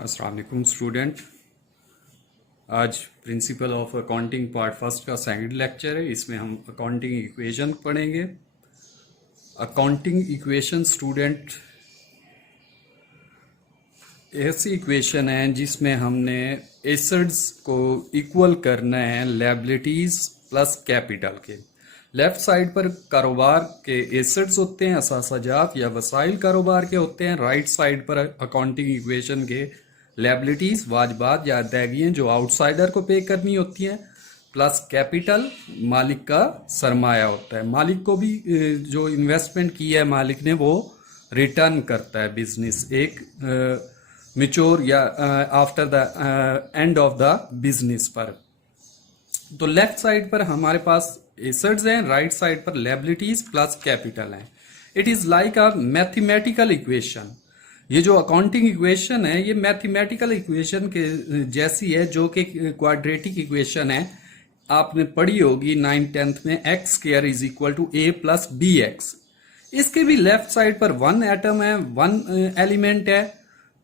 अस्सलाम वालेकुम स्टूडेंट। आज principle of accounting part first का सेकंड लेक्चर है। इसमें हम अकाउंटिंग इक्वेशन पढ़ेंगे। अकाउंटिंग इक्वेशन स्टूडेंट ऐसी इक्वेशन है जिसमें हमने एसेट्स को इक्वल करना है लायबिलिटीज प्लस कैपिटल के। लेफ्ट साइड पर कारोबार के एसेट्स होते हैं, असासाजात या वसाइल कारोबार के होते हैं। राइट साइड पर अकाउंटिंग इक्वेशन के लायबिलिटीज वाजबात या अदायगियाँ जो आउटसाइडर को पे करनी होती हैं, प्लस कैपिटल मालिक का सरमाया होता है। मालिक को भी जो इन्वेस्टमेंट की है मालिक ने वो रिटर्न करता है बिजनेस एक मिच्योर या after the end of the business पर। तो लेफ्ट साइड पर हमारे पास एसेट्स हैं, राइट साइड पर लायबिलिटीज प्लस कैपिटल हैं। It is like a mathematical equation. ये जो अकाउंटिंग इक्वेशन है ये मैथमेटिकल इक्वेशन के जैसी है, जो कि क्वाड्रेटिक इक्वेशन है। आपने पढ़ी होगी 9th-10th में, x square is equal to a plus b x. इसके भी लेफ्ट साइड पर वन एटम है, वन एलिमेंट है,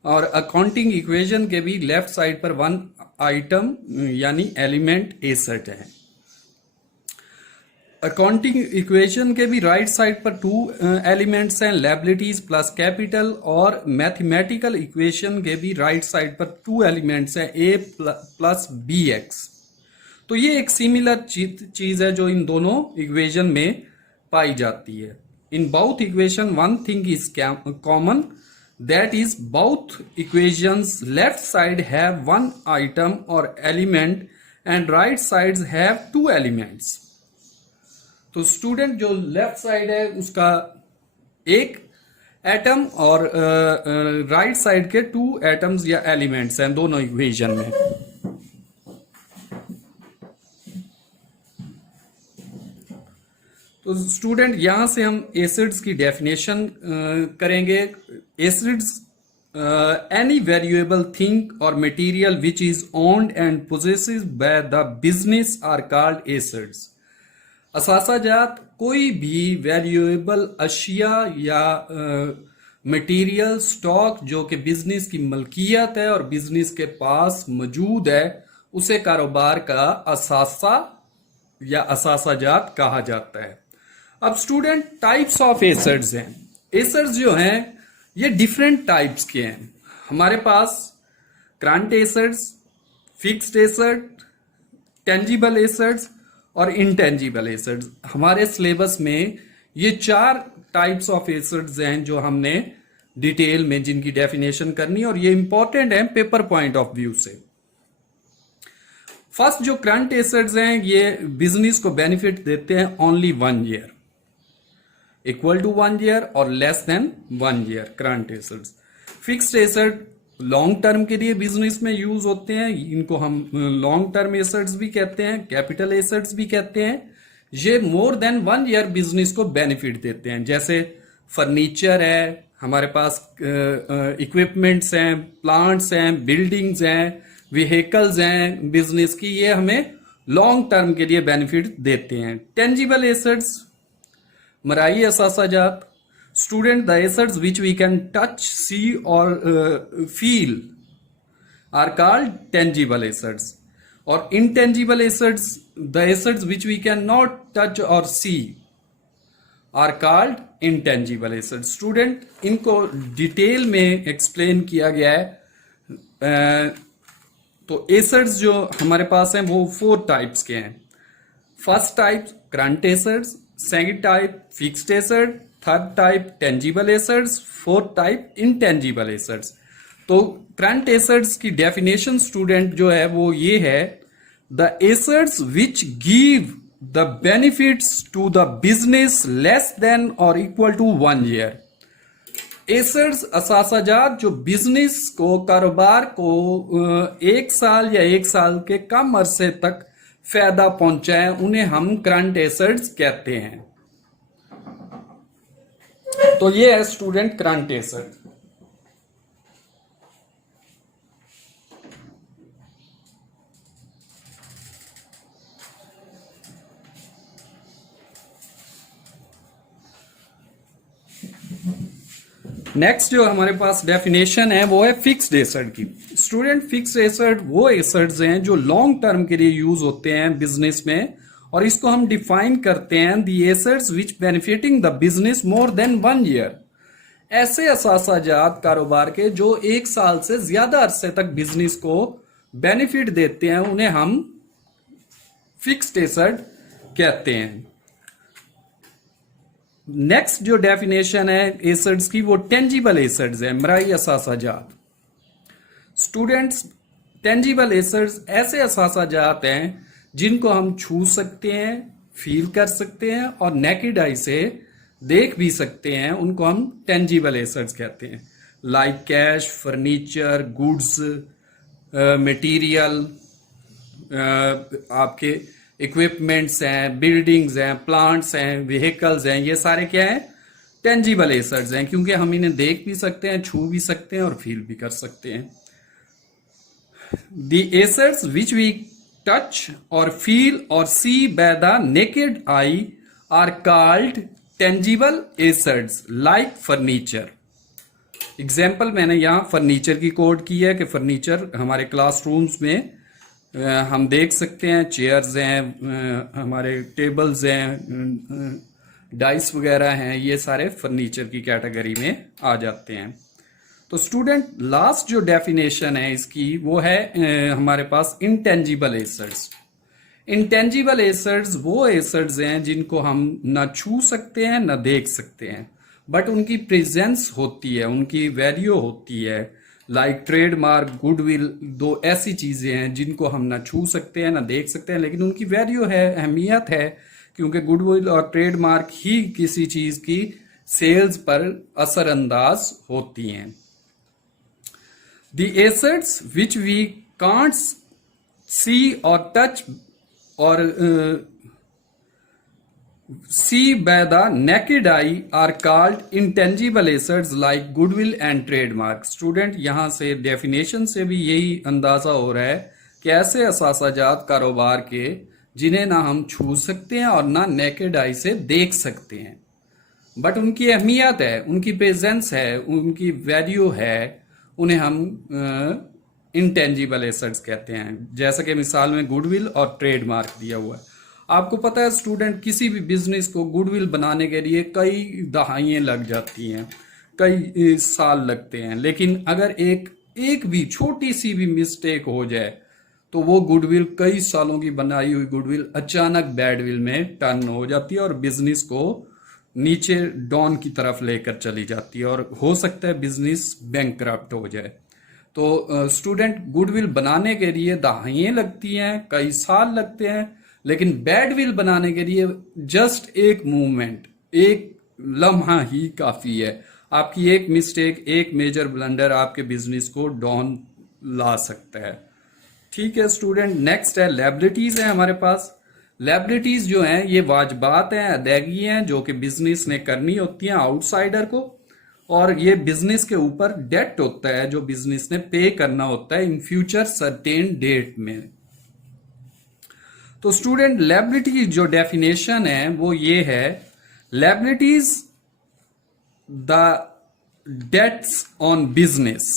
और अकाउंटिंग इक्वेशन के भी लेफ्ट साइड पर वन आइटम यानी एलिमेंट एसेट है। अकाउंटिंग इक्वेशन के भी राइट साइड पर टू एलिमेंट्स हैं, लायबिलिटीज प्लस कैपिटल, और मैथमेटिकल इक्वेशन के भी राइट साइड पर टू एलिमेंट्स हैं, ए प्लस बी एक्स। तो ये एक सिमिलर चीज है जो इन दोनों इक्वेशन में पाई जाती है। In both equation one thing is common, that is both equations left side have one item or element and right sides have two elements। तो स्टूडेंट जो लेफ्ट साइड है उसका एक एटम और राइट साइड के टू एटम्स या elements हैं दोनों इक्वेशन में। तो स्टूडेंट यहां से हम एसिड्स की डेफिनेशन करेंगे। एसिड्स एनी वेरिएबल थिंग और material which is owned and possesses by the business are called assets. असासाजात कोई भी वेरिएबल अशिया या मटेरियल स्टॉक जो कि बिजनेस की मलकियत है और बिजनेस के पास मौजूद है उसे कारोबार का असासा या असासाजात कहा जाता है। अब स्टूडेंट टाइप्स ऑफ एसेट्स हैं। एसेट्स जो हैं ये डिफरेंट टाइप्स के हैं। हमारे पास current assets, fixed asset, tangible assets और इनटेंजिबल एसेट्स। हमारे सिलेबस में ये चार टाइप्स ऑफ एसेट्स हैं जो हमने डिटेल में जिनकी डेफिनेशन करनी है, और ये इंपॉर्टेंट है पेपर पॉइंट ऑफ व्यू से। फर्स्ट जो करंट एसेट्स हैं ये बिजनेस को बेनिफिट देते हैं only 1 year, equal to 1 year और less than 1 year current assets. Fixed asset long term के लिए बिजनेस में यूज होते हैं, इनको हम लॉन्ग टर्म एसेट्स भी कहते हैं, कैपिटल एसेट्स भी कहते हैं। ये मोर देन 1 ईयर बिजनेस को बेनिफिट देते हैं, जैसे फर्नीचर है, हमारे पास इक्विपमेंट्स हैं, प्लांट्स हैं, बिल्डिंग्स हैं, व्हीकल्स हैं बिजनेस की, ये हमें लॉन्ग टर्म के लिए बेनिफिट देते हैं। टेंजिबल एसेट्स मराई असासाजात। Student the assets which we can touch, see और feel are called tangible assets, और intangible assets the assets which we can not touch और see are called intangible assets. Student इनको detail में explain किया गया है। तो एसेट्स जो हमारे पास हैं वो 4 टाइप्स के हैं। First type current assets, second type fixed asset, third type tangible assets, fourth type intangible assets. तो करंट एसेट्स की डेफिनेशन स्टूडेंट जो है वो ये है, the assets which give the benefits to the business less than और equal to 1 year. Assets असासाजात जो बिजनेस को, कारोबार को 1 साल या 1 साल के कम अरसे तक फायदा पहुंचाए, उन्हें हम करंट एसेट्स कहते हैं। तो ये है स्टूडेंट करंट एसेट। नेक्स्ट जो हमारे पास डेफिनेशन है वो है फिक्स्ड एसेट की। स्टूडेंट, फिक्स्ड एसेट वो एसेट्स हैं जो लॉन्ग टर्म के लिए यूज होते हैं बिजनेस में, और इसको हम डिफाइन करते हैं the assets which benefiting the business more than 1 year. ऐसे असासाजात कारोबार के जो 1 साल से ज्यादा अरसे तक बिजनेस को बेनिफिट देते हैं उन्हें हम फिक्स्ड एसेट कहते हैं। नेक्स्ट जो डेफिनेशन है एसेट्स की वो टेंजिबल एसेट्स है, मराई असासाजात। स्टूडेंट्स, टेंजिबल एसेट्स ऐसे असासाजात हैं जिनको हम छू सकते हैं, फील कर सकते हैं और नेकेड आई से देख भी सकते हैं, उनको हम टेंजिबल एसेट्स कहते हैं। Like cash, furniture, goods, material, आपके इक्विपमेंट्स हैं, बिल्डिंग्स हैं, प्लांट्स हैं, व्हीकल्स हैं, ये सारे क्या हैं? टेंजिबल एसेट्स हैं, क्योंकि हम इन्हें देख भी सकते हैं, छू भी सकते हैं और फील भी कर सकते हैं। The assets which we touch और फील और see by the naked eye are called tangible assets like furniture. Example मैंने यहां फर्नीचर की कोड की है कि फर्नीचर हमारे क्लासरूम्स में हम देख सकते हैं, चेयर्स हैं, हमारे टेबल्स हैं, डाइस वगैरह हैं, ये सारे फर्नीचर की कैटेगरी में आ जाते हैं। तो स्टूडेंट, लास्ट जो डेफिनेशन है इसकी वो है हमारे पास इंटेंजिबल एसेट्स। इंटेंजिबल एसेट्स वो एसेट्स हैं जिनको हम ना छू सकते हैं ना देख सकते हैं, बट उनकी प्रेजेंस होती है, उनकी वैल्यू होती है। लाइक ट्रेडमार्क, गुडविल, दो ऐसी चीजें हैं जिनको हम ना छू सकते हैं ना देख सकते हैं, लेकिन उनकी वैल्यू है, अहमियत है, क्योंकि गुडविल और ट्रेडमार्क ही किसी चीज की सेल्स पर असरअंदाज होती हैं। The assets which we can't see और टच और see by the naked eye are called intangible assets like goodwill and trademark। Student, यहां से डेफिनेशन से भी यही अंदाजा हो रहा है कि ऐसे असासाजात कारोबार के जिन्हें ना हम छू सकते हैं और ना नेकेड आई से देख सकते हैं, बट उनकी अहमियत है, उनकी प्रेजेंस है, उनकी वैल्यू है, उन्हें हम इंटेंजिबल एसेट्स कहते हैं। जैसा कि मिसाल में गुडविल और ट्रेडमार्क दिया हुआ है। आपको पता है स्टूडेंट, किसी भी बिजनेस को गुडविल बनाने के लिए कई दहाइयां लग जाती हैं, कई साल लगते हैं, लेकिन अगर एक भी छोटी सी भी मिस्टेक हो जाए तो वो गुडविल, कई सालों की बनाई हुई गुडविल अचानक बैडविल में टर्न हो जाती है और बिजनेस को नीचे डाउन की तरफ लेकर चली जाती है और हो सकता है बिजनेस बैंकक्रप्ट हो जाए। तो स्टूडेंट, गुडविल बनाने के लिए दहाइयां लगती हैं, कई साल लगते हैं, लेकिन बैडविल बनाने के लिए जस्ट एक मूवमेंट, एक लम्हा ही काफी है। आपकी एक मिस्टेक, एक मेजर ब्लंडर आपके बिजनेस को डाउन ला सकता है। ठीक है स्टूडेंट, नेक्स्ट है लायबिलिटीज है हमारे पास। लायबिलिटीज जो हैं ये वाजबात हैं, अदायगी हैं जो कि बिजनेस ने करनी होती हैं आउटसाइडर को, और ये बिजनेस के ऊपर डेट होता है जो बिजनेस ने पे करना होता है इन फ्यूचर सर्टेन डेट में। तो स्टूडेंट, लायबिलिटी जो डेफिनेशन है वो ये है, liabilities the debts on business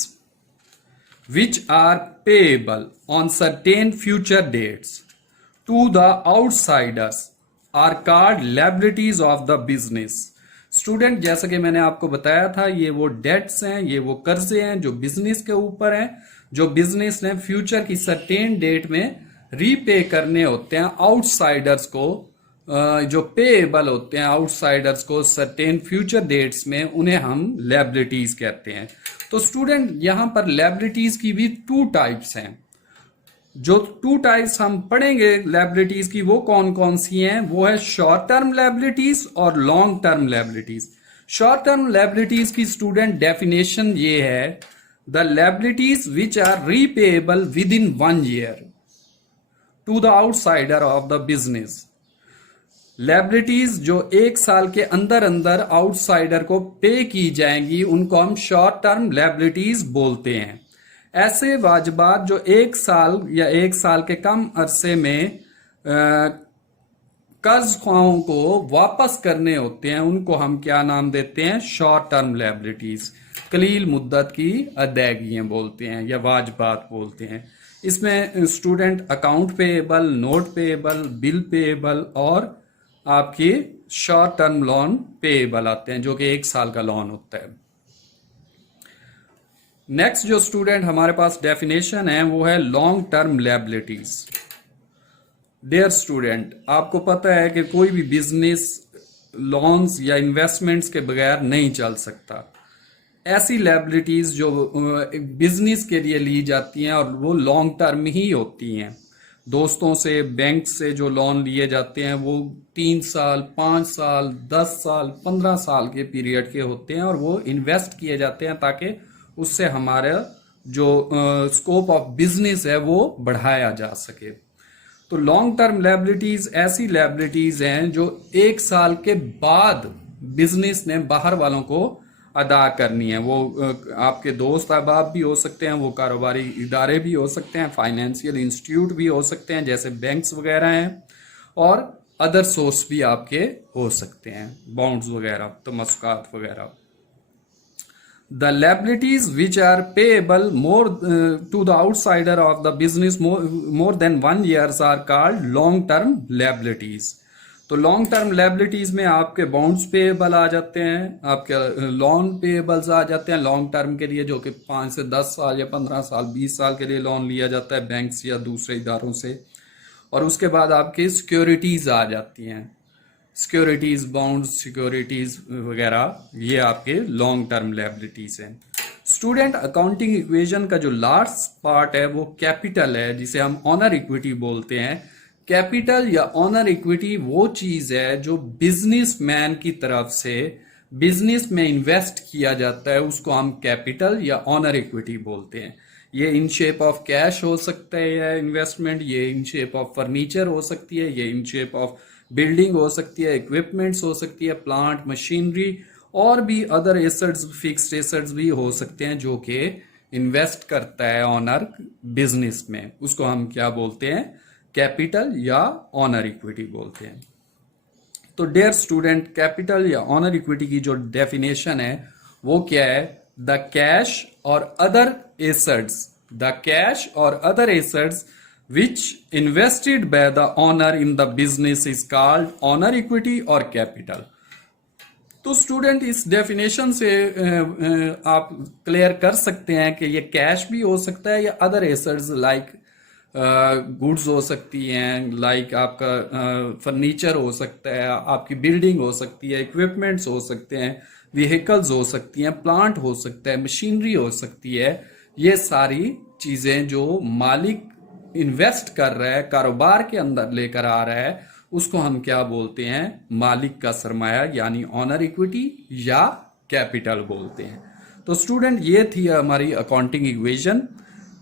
which are payable on certain future dates to the outsiders are called liabilities of the business. Student, जैसा कि मैंने आपको बताया था, ये वो डेट्स हैं, ये वो कर्जे हैं जो बिजनेस के ऊपर हैं, जो बिजनेस ने फ्यूचर की सर्टेन डेट में रीपे करने होते हैं आउटसाइडर्स को, जो पेएबल होते हैं आउटसाइडर्स को सर्टेन फ्यूचर डेट्स में, उन्हें हम लायबिलिटीज कहते हैं। तो स्टूडेंट, यहां पर लायबिलिटीज की भी 2 टाइप्स हैं। जो 2 टाइप्स हम पढ़ेंगे लायबिलिटीज की वो कौन कौन सी हैं, वो है शॉर्ट टर्म लायबिलिटीज और long term liabilities. Short term liabilities की स्टूडेंट डेफिनेशन ये है, the liabilities which are repayable within 1 year to the outsider of the business. Liabilities जो 1 साल के अंदर अंदर आउटसाइडर को पे की जाएंगी उनको हम शॉर्ट टर्म लायबिलिटीज बोलते हैं। ऐसे वाजबात जो 1 साल या 1 साल के कम अरसे में कर्ज ख्वाहों को वापस करने होते हैं उनको हम क्या नाम देते हैं? शॉर्ट टर्म लायबिलिटीज, कलील मुद्दत की अदायगियां बोलते हैं या वाजबात बोलते हैं। इसमें student account payable, note payable, bill payable और आपकी शॉर्ट टर्म लोन पेएबल आते हैं जो कि 1 साल का लोन होता है। नेक्स्ट जो स्टूडेंट हमारे पास डेफिनेशन है वो है long term liabilities. Dear student, आपको पता है कि कोई भी बिजनेस लोन्स या इन्वेस्टमेंट्स के बगैर नहीं चल सकता। ऐसी लायबिलिटीज जो बिजनेस के लिए ली जाती हैं और वो लॉन्ग टर्म ही होती हैं। दोस्तों से, बैंक से जो लोन लिए जाते हैं वो 3 साल, 5 साल, 10 साल, 15 साल के पीरियड के होते हैं और वो इन्वेस्ट किए जाते हैं ताकि उससे हमारा जो स्कोप ऑफ बिजनेस है वो बढ़ाया जा सके। तो लॉन्ग टर्म लायबिलिटीज ऐसी लायबिलिटीज हैं जो 1 साल के बाद बिजनेस ने बाहर वालों को अदा करनी है। वो आपके दोस्त अहबाब भी हो सकते हैं, वो कारोबारी इदारे भी हो सकते हैं, फाइनेंशियल इंस्टीट्यूट भी हो सकते हैं जैसे बैंक्स वगैरह हैं, और अदर सोर्स भी आपके हो सकते हैं, बॉन्ड्स वगैरह, तमस्सुकात वगैरह। The liabilities which are payable more to the outsider of the business more than 1 years are called long term liabilities. तो लॉन्ग टर्म लायबिलिटीज में आपके बॉन्ड्स पेएबल आ जाते हैं, आपके लोन पेएबल्स आ जाते हैं लॉन्ग टर्म के लिए, जो कि 5 से 10 साल या 15 साल, 20 साल के लिए लोन लिया जाता है बैंक्स या दूसरे इदारों से। और उसके बाद आपकी सिक्योरिटीज आ जाती हैं, सिक्योरिटीज, बॉन्ड्स, सिक्योरिटीज वगैरह, ये आपके लॉन्ग टर्म लायबिलिटीज हैं। स्टूडेंट, अकाउंटिंग इक्वेशन का जो लास्ट पार्ट है वो कैपिटल है, जिसे हम ऑनर इक्विटी बोलते हैं। कैपिटल या ऑनर इक्विटी वो चीज है जो बिजनेसमैन की तरफ से बिजनेस में इन्वेस्ट किया जाता है, उसको हम कैपिटल या ऑनर इक्विटी बोलते हैं। ये इन शेप ऑफ कैश हो सकता है या इन्वेस्टमेंट, ये इन शेप ऑफ फर्नीचर हो सकती है, ये इन शेप ऑफ बिल्डिंग हो सकती है, इक्विपमेंट्स हो सकती है, प्लांट, मशीनरी, और भी अदर एसेट्स, फिक्स्ड एसेट्स भी हो सकते हैं जो कि इन्वेस्ट करता है ऑनर बिजनेस में, उसको हम क्या बोलते हैं? कैपिटल या ऑनर इक्विटी बोलते हैं। तो डियर स्टूडेंट, कैपिटल या ऑनर इक्विटी की जो डेफिनेशन है वो क्या है? द कैश और अदर एसेट्स, द कैश और other assets which invested by the owner in the business is called honor equity और capital। तो स्टूडेंट, इस डेफिनेशन से आप क्लियर कर सकते हैं कि ये कैश भी हो सकता है या अदर एसेट्स लाइक गुड्स हो सकती हैं, लाइक आपका फर्नीचर हो सकता है, आपकी बिल्डिंग हो सकती है, इक्विपमेंट्स हो सकते हैं, व्हीकल्स हो सकती हैं, प्लांट हो सकता है, मशीनरी हो सकती है। ये सारी चीजें जो मालिक इन्वेस्ट कर रहा है, कारोबार के अंदर लेकर आ रहा है, उसको हम क्या बोलते हैं? मालिक का सरमाया यानी ऑनर इक्विटी या कैपिटल बोलते हैं। तो स्टूडेंट, ये थी हमारी अकाउंटिंग इक्वेशन।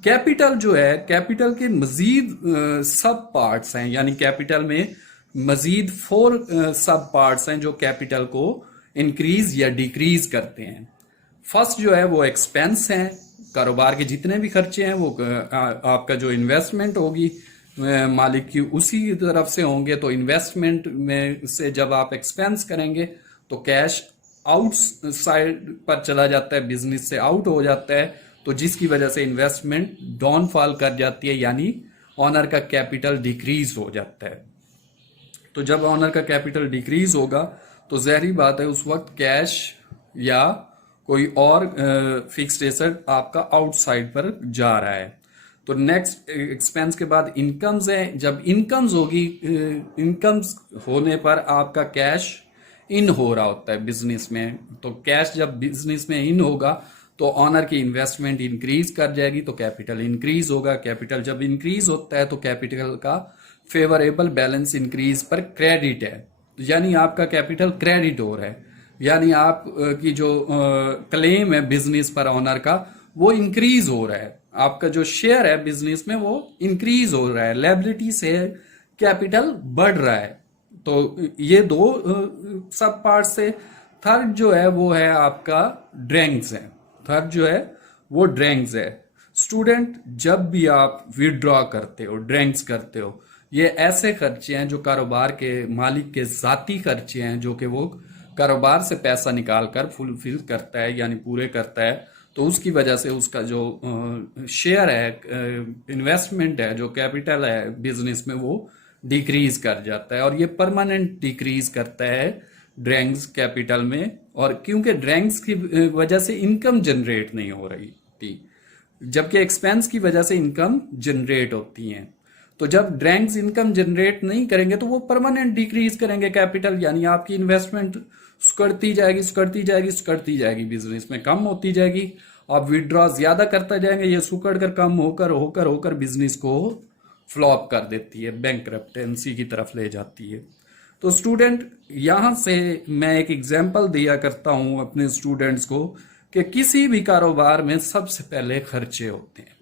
कैपिटल जो है, कैपिटल के मजीद सब पार्ट्स हैं, यानी कैपिटल में मजीद 4 सब पार्ट्स हैं जो कैपिटल को इंक्रीज या डिक्रीज करते हैं। फर्स्ट जो है वो एक्सपेंस है, कारोबार के जितने भी खर्चे हैं वो आपका जो इन्वेस्टमेंट होगी मालिक की उसी तरफ से होंगे। तो इन्वेस्टमेंट में से जब आप एक्सपेंस करेंगे तो कैश आउटसाइड पर चला जाता है, बिजनेस से आउट हो जाता है, तो जिसकी वजह से इन्वेस्टमेंट डाउनफॉल कर जाती है, यानी ऑनर का कैपिटल डिक्रीज हो जाता है। तो जब ऑनर का कैपिटल डिक्रीज होगा तो ज़ाहिर बात है उस वक्त कैश या कोई और फिक्स्ड एसेट आपका आउटसाइड पर जा रहा है। तो नेक्स्ट एक्सपेंस के बाद इनकम्स है। जब इनकम्स होगी, इनकम्स होने पर आपका कैश इन हो रहा होता है बिजनेस में। तो कैश जब बिजनेस में इन होगा तो ऑनर की इन्वेस्टमेंट इंक्रीज कर जाएगी, तो कैपिटल इंक्रीज होगा। कैपिटल जब इंक्रीज होता है तो कैपिटल का फेवरेबल बैलेंस इंक्रीज पर क्रेडिट है, यानी आपका कैपिटल क्रेडिट हो रहा है, यानी आप की जो क्लेम है बिजनेस पर ऑनर का वो इंक्रीज हो रहा है, आपका जो शेयर है बिजनेस में वो इंक्रीज हो रहा है, लायबिलिटी से कैपिटल बढ़ रहा है। तो ये दो सब पार्ट से। थर्ड जो है वो है आपका ड्रैंक्स है, थर्ड जो है वो ड्रैंक्स है। स्टूडेंट, जब भी आप विड्रॉ करते हो, ड्रैंक्स करते हो, ये ऐसे खर्चे हैं जो कारोबार के मालिक के जाती खर्चे हैं, जो कि वो कारोबार से पैसा निकाल कर फुलफिल करता है यानी पूरे करता है। तो उसकी वजह से उसका जो शेयर है, इन्वेस्टमेंट है, जो कैपिटल है बिजनेस में, वो डिक्रीज कर जाता है। और ये परमानेंट डिक्रीज करता है ड्रैंग्स कैपिटल में। और क्योंकि ड्रैंग्स की वजह से इनकम जनरेट नहीं हो रही थी, जबकि एक्सपेंस की वजह से इनकम जनरेट होती हैं। तो जब ड्रैंग्स इनकम जनरेट नहीं करेंगे तो वो परमानेंट डिक्रीज करेंगे कैपिटल, यानी आपकी इन्वेस्टमेंट सुकड़ती जाएगी, सुकड़ती जाएगी, सुकड़ती जाएगी, बिजनेस में कम होती जाएगी। आप विड्रॉ ज्यादा करते जाएंगे, ये सुकड़ कर कम होकर होकर होकर बिजनेस को फ्लॉप कर देती है, बैंकरप्टेंसी की तरफ ले जाती है। तो स्टूडेंट, यहां से मैं एक एग्जांपल दिया करता हूं अपने स्टूडेंट्स को कि किसी भी कारोबार में सबसे पहले खर्चे होते हैं।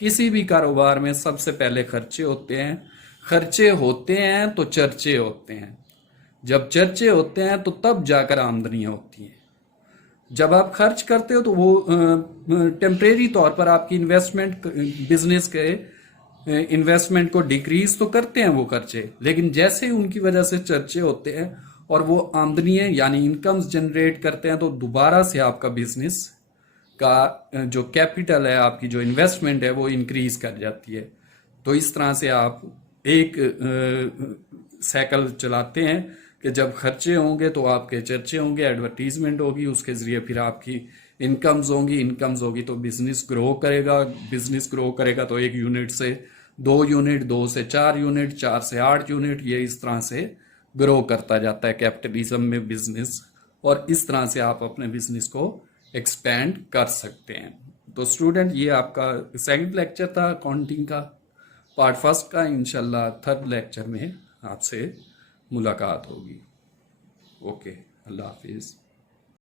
किसी भी कारोबार में सबसे पहले खर्चे होते हैं। खर्चे होते हैं तो चर्चे होते हैं। जब चर्चे होते हैं तो तब जाकर आमदनी होती है। जब आप खर्च करते हो तो वो टेम्परेरी तौर पर आपकी इन्वेस्टमेंट, बिजनेस के इन्वेस्टमेंट को डिक्रीज तो करते हैं वो खर्चे, लेकिन जैसे ही उनकी वजह से चर्चे होते हैं और वो आमदनी यानी इनकम्स जनरेट करते हैं, तो दोबारा से आपका बिजनेस का जो कैपिटल है, आपकी जो इन्वेस्टमेंट है, वो इंक्रीज कर जाती है। तो इस तरह से आप एक साइकिल चलाते हैं कि जब खर्चे होंगे तो आपके चर्चे होंगे, एडवर्टीजमेंट होगी, उसके जरिए फिर आपकी इनकम्स होंगी तो बिजनेस ग्रो करेगा। बिजनेस ग्रो करेगा तो 1 यूनिट से 2 यूनिट, 2 से 4 यूनिट, 4 से 8 यूनिट, ये इस तरह से ग्रो करता जाता है कैपिटलिज्म में बिजनेस। और इस तरह से आप अपने बिजनेस को एक्सपेंड कर सकते हैं। तो स्टूडेंट, ये आपका सेकंड लेक्चर था अकाउंटिंग का, पार्ट फर्स्ट का। इंशाल्लाह थर्ड लेक्चर में आपसे मुलाकात होगी। ओके, अल्लाह हाफिज़।